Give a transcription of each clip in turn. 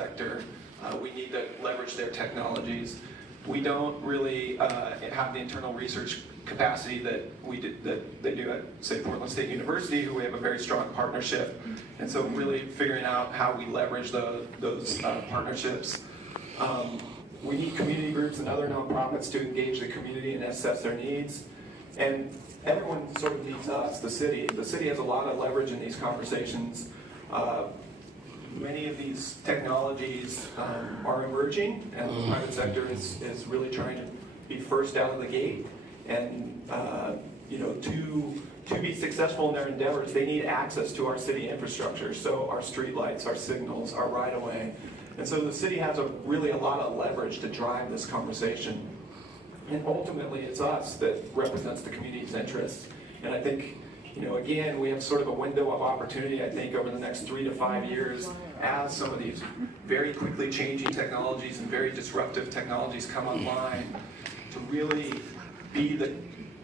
sector. We need to leverage their technologies. We don't really have the internal research capacity that they do at, say, Portland State University, who we have a very strong partnership. And so really figuring out how we leverage those partnerships. We need community groups and other nonprofits to engage the community and assess their needs. And everyone sort of needs us, the city. The city has a lot of leverage in these conversations. Many of these technologies are emerging, and the private sector is really trying to be first out of the gate. And to be successful in their endeavors, they need access to our city infrastructure. So our streetlights, our signals, our right-of-way. And so the city has really a lot of leverage to drive this conversation. And ultimately, it's us that represents the community's interests. And I think, again, we have sort of a window of opportunity, I think, over the next 3 to 5 years as some of these very quickly changing technologies and very disruptive technologies come online to really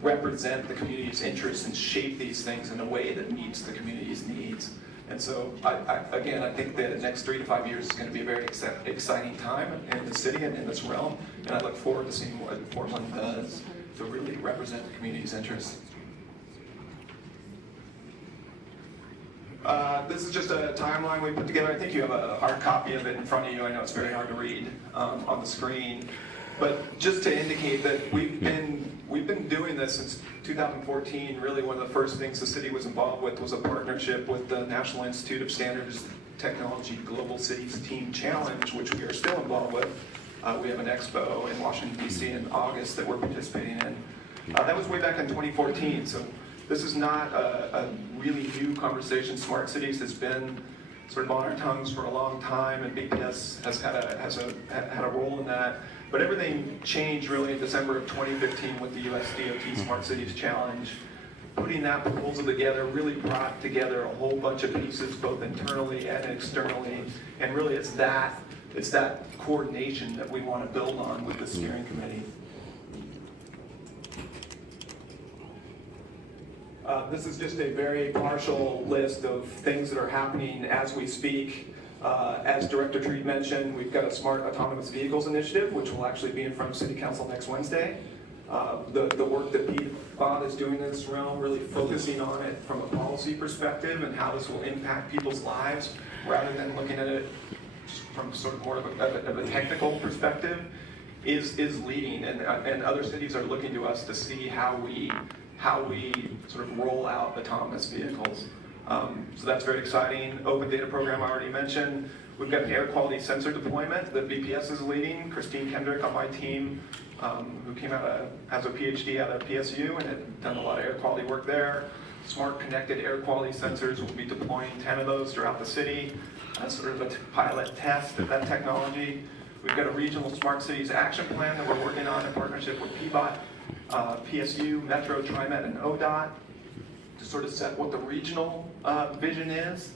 represent the community's interests and shape these things in a way that meets the community's needs. And so, again, I think that the next 3 to 5 years is going to be a very exciting time in the city and in this realm. And I look forward to seeing what Portland does to really represent the community's interests. This is just a timeline we put together. I think you have a hard copy of it in front of you. I know it's very hard to read on the screen. But just to indicate that we've been doing this since 2014. Really, one of the first things the city was involved with was a partnership with the National Institute of Standards Technology Global Cities Team Challenge, which we are still involved with. We have an expo in Washington, D.C. in August that we're participating in. That was way back in 2014, so this is not a really new conversation. Smart cities has been sort of on our tongues for a long time, and BPS has had a role in that. But everything changed really in December of 2015 with the US DOT Smart Cities Challenge. Putting that proposal together really brought together a whole bunch of pieces, both internally and externally. And really it's that coordination that we want to build on with the steering committee. This is just a very partial list of things that are happening as we speak. As Director Treat mentioned, we've got a Smart Autonomous Vehicles Initiative, which will actually be in front of City Council next Wednesday. The work that PBOT is doing in this realm, really focusing on it from a policy perspective and how this will impact people's lives, rather than looking at it from sort of more of a technical perspective, is leading. And other cities are looking to us to see how we sort of roll out autonomous vehicles. So that's very exciting. Open data program I already mentioned. We've got air quality sensor deployment that BPS is leading. Christine Kendrick on my team, who has a PhD out of PSU and had done a lot of air quality work there. Smart connected air quality sensors, we'll be deploying 10 of those throughout the city as sort of a pilot test of that technology. We've got a regional smart cities action plan that we're working on in partnership with PBOT, PSU, Metro, TriMet, and ODOT, to sort of set what the regional vision is.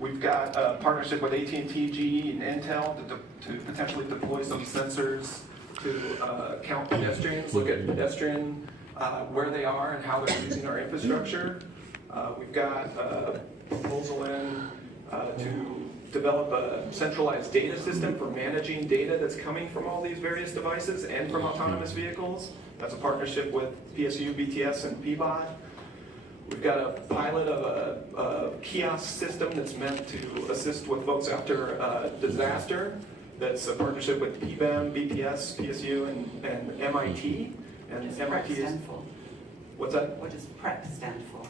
We've got a partnership with AT&T, GE, and Intel to potentially deploy some sensors to count pedestrians, look at pedestrian, where they are and how they're using our infrastructure. We've got a proposal in to develop a centralized data system for managing data that's coming from all these various devices and from autonomous vehicles. That's a partnership with PSU, BTS, and PBOT. We've got a pilot of a kiosk system that's meant to assist with folks after a disaster. That's a partnership with PBEM, BTS, PSU, and MIT. And What does MIT PrEP stand for? What's that? What does PrEP stand for?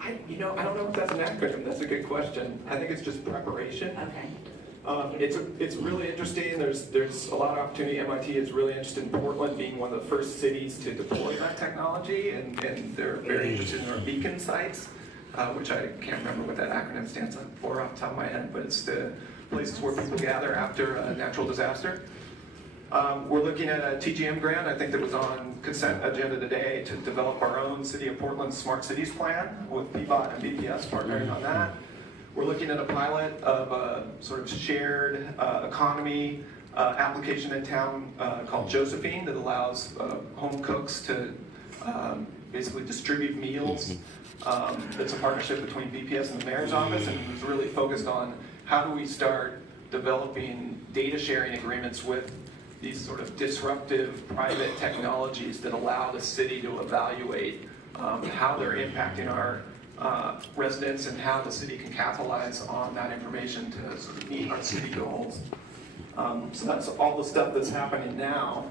I don't know if that's an acronym. That's a good question. I think it's just preparation. Okay. It's really interesting. There's a lot of opportunity. MIT is really interested in Portland being one of the first cities to deploy that technology, and they're very interested in our beacon sites, which I can't remember what that acronym stands for off the top of my head, but it's the places where people gather after a natural disaster. We're looking at a TGM grant, I think that was on consent agenda today, to develop our own City of Portland Smart Cities plan with PBOT and BPS partnering on that. We're looking at a pilot of a sort of shared economy application in town called Josephine that allows home cooks to basically distribute meals. It's a partnership between BPS and the mayor's office, and it's really focused on how do we start developing data sharing agreements with these sort of disruptive private technologies that allow the city to evaluate how they're impacting our residents and how the city can capitalize on that information to sort of meet our city goals. So that's all the stuff that's happening now.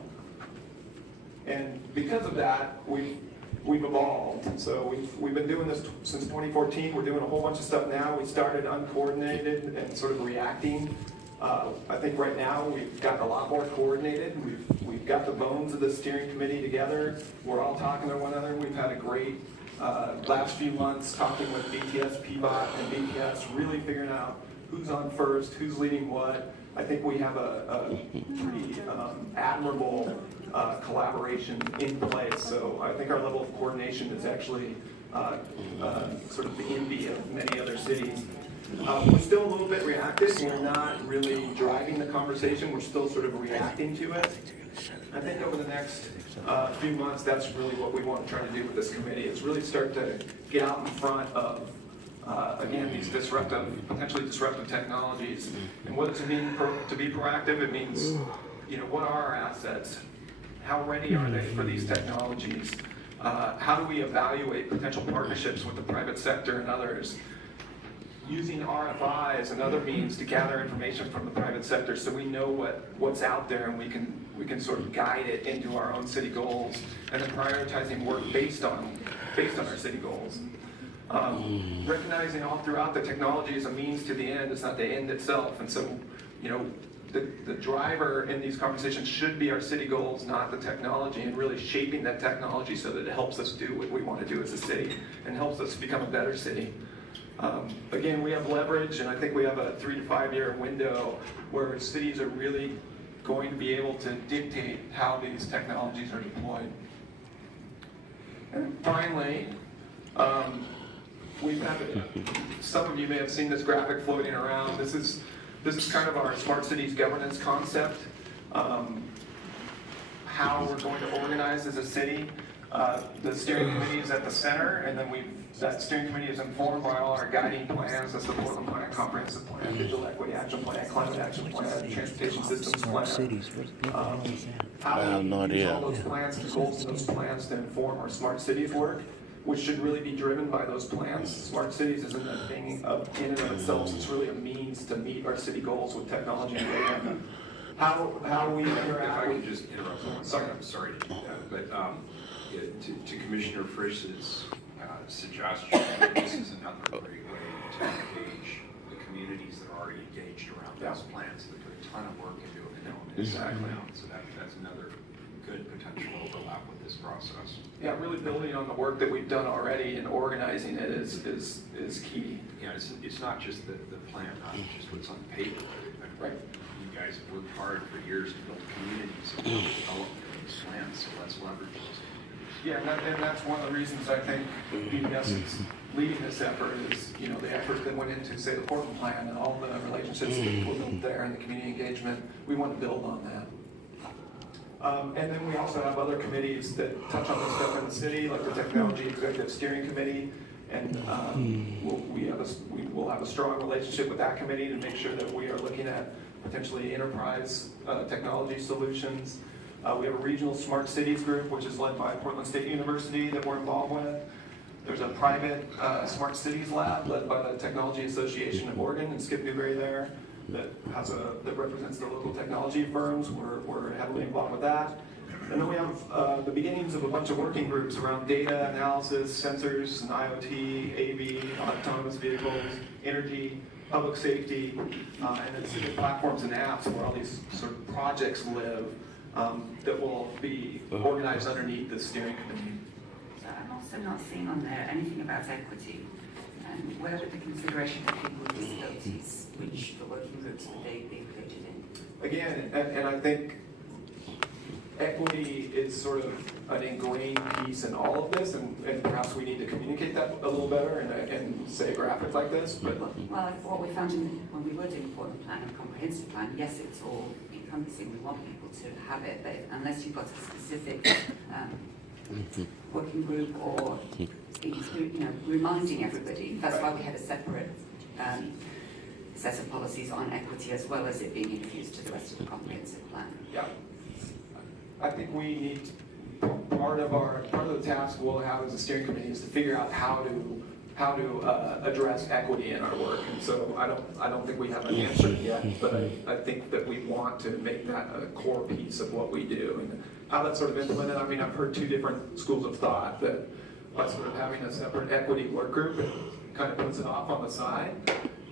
And because of that, we've evolved. So we've been doing this since 2014. We're doing a whole bunch of stuff now. We started uncoordinated and sort of reacting. I think right now we've gotten a lot more coordinated. We've got the bones of the steering committee together. We're all talking to one another. We've had a great last few months talking with BTS, PBOT, and BTS, really figuring out who's on first, who's leading what. I think we have a pretty admirable collaboration in place. So I think our level of coordination is actually sort of the envy of many other cities. We're still a little bit reactive. We're not really driving the conversation. We're still sort of reacting to it. I think over the next few months, that's really what we want to try to do with this committee, is really start to get out in front of, again, these potentially disruptive technologies. And what does it mean to be proactive? It means, what are our assets? How ready are they for these technologies? How do we evaluate potential partnerships with the private sector and others? Using RFIs and other means to gather information from the private sector so we know what's out there and we can sort of guide it into our own city goals, and then prioritizing work based on our city goals. Recognizing all throughout the technology is a means to the end, it's not the end itself. And so, the driver in these conversations should be our city goals, not the technology, and really shaping that technology so that it helps us do what we want to do as a city and helps us become a better city. Again, we have leverage, and I think we have a 3 to 5 year window where cities are really going to be able to dictate how these technologies are deployed. And finally, we've had, some of you may have seen this graphic floating around. This is kind of our smart cities governance concept, how we're going to organize as a city. The steering committee is at the center, and then that steering committee is informed by all our guiding plans, that's the Portland Plan, Comprehensive Plan, Digital Equity Action Plan, Climate Action Plan, Transportation Systems Plan. How we use all those plans and goals in those plans to inform our smart cities work, which should really be driven by those plans. Smart cities isn't a thing in and of itself, it's really a means to meet our city goals with technology and data. How we interact. If I could just interrupt for 1 second, I'm sorry to do that, but to Commissioner Frisch's suggestion, this is another great way to engage the communities that are already engaged around those plans. They put a ton of work into it and don't exactly. So that's another good potential overlap with this process. Yeah, really building on the work that we've done already and organizing it is key. Yeah, it's not just the plan, not just what's on paper. Right. You guys have worked hard for years to build communities and develop these plans, so let's leverage those communities. Yeah, and that's one of the reasons I think BDS is leading this effort is, the effort that went into, say, the Portland Plan and all the relationships that were built there and the community engagement. We want to build on that. And then we also have other committees that touch on this stuff in the city, like the Technology Executive Steering Committee, and we'll have a strong relationship with that committee to make sure that we are looking at potentially enterprise technology solutions. We have a regional smart cities group, which is led by Portland State University that we're involved with. There's a private smart cities lab led by the Technology Association of Oregon and Skip Newberry there that represents the local technology firms. We're heavily involved with that. And then we have the beginnings of a bunch of working groups around data analysis, sensors, and IoT, AV, autonomous vehicles, energy, public safety, and then civic platforms and apps where all these sort of projects live that will be organized underneath the steering committee. So I'm also not seeing on there anything about equity. And where would the consideration for people with disabilities, which the working groups would they be included in? Again, and I think equity is sort of an ingrained piece in all of this, and perhaps we need to communicate that a little better and say a graphic like this. But well, what we found when we were doing Portland Plan and Comprehensive Plan, yes, it's all encompassing. We want people to have it, but unless you've got a specific working group or reminding everybody, that's why we had a separate set of policies on equity as well as it being infused to the rest of the comprehensive plan. Yeah. I think we need, part of the task we'll have as a steering committee is to figure out how to address equity in our work. And so I don't think we have an answer yet, but I think that we want to make that a core piece of what we do. And how that's sort of implemented, I mean, I've heard two different schools of thought, that by sort of having a separate equity work group, it kind of puts it off on the side.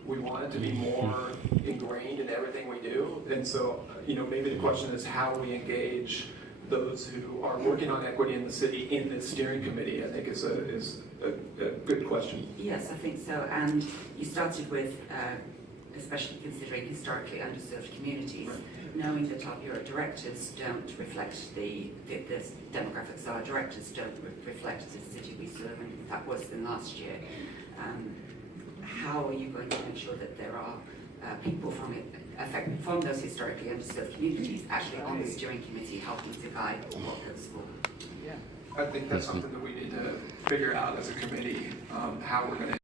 We want it to be more ingrained in everything we do. And so, maybe the question is how we engage those who are working on equity in the city in this steering committee, I think is a good question. Yes, I think so. And you started with, especially considering historically underserved communities, knowing that our bureau directors don't reflect the demographics of our directors don't reflect the city we serve, and in fact worse than last year. How are you going to make sure that there are people from those historically underserved communities actually on the steering committee helping to guide what goes forward? I think that's something that we need to figure out as a committee, how we're going to